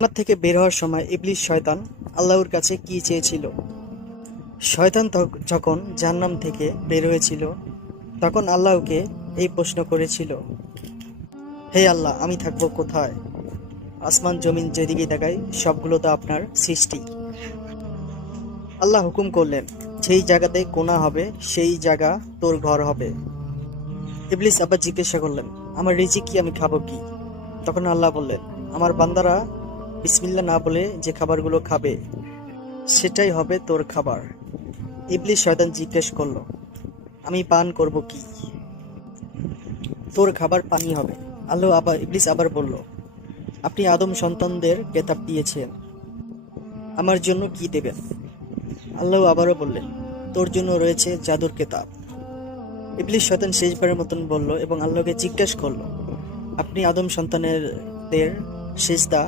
জান্নাত থেকে বের হওয়ার সময় ইবলিস শয়তান আল্লাহর কাছে কি চেয়েছিল? শয়তান যখন জাহান্নাম থেকে বের হয়েছিল তখন আল্লাহকে এই প্রশ্ন করেছিল, হে আল্লাহ, আমি থাকবো কোথায়? আসমান জমিন যেদিকে তাকাই সবগুলো তো আপনার সৃষ্টি। আল্লাহ হুকুম করলেন, যেই জায়গাতে গোনা হবে সেই জায়গা তোর ঘর হবে। ইবলিস আবার জিজ্ঞাসা করলেন, আমার রিজিক কি, আমি খাবো কি? তখন আল্লাহ বললেন, আমার বান্দারা বিসমিল্লাহ না বলে যে খাবারগুলো খাবে সেটাই হবে তোর খাবার। ইবলিস শয়তান জিজ্ঞেস করলো, আমি পান করব কি? তোর খাবার পানি হবে। ইবলিস আবার বলল, আপনি আদম সন্তানদের কেতাব দিয়েছেন, আমার জন্য কি দেবেন? আল্লাহ আবারও বললেন, তোর জন্য রয়েছে জাদুর কেতাব। ইবলিস শয়তান শেষবারের মতন বলল এবং আল্লাহকে জিজ্ঞেস করলো, আপনি আদম সন্তানদের সিজদা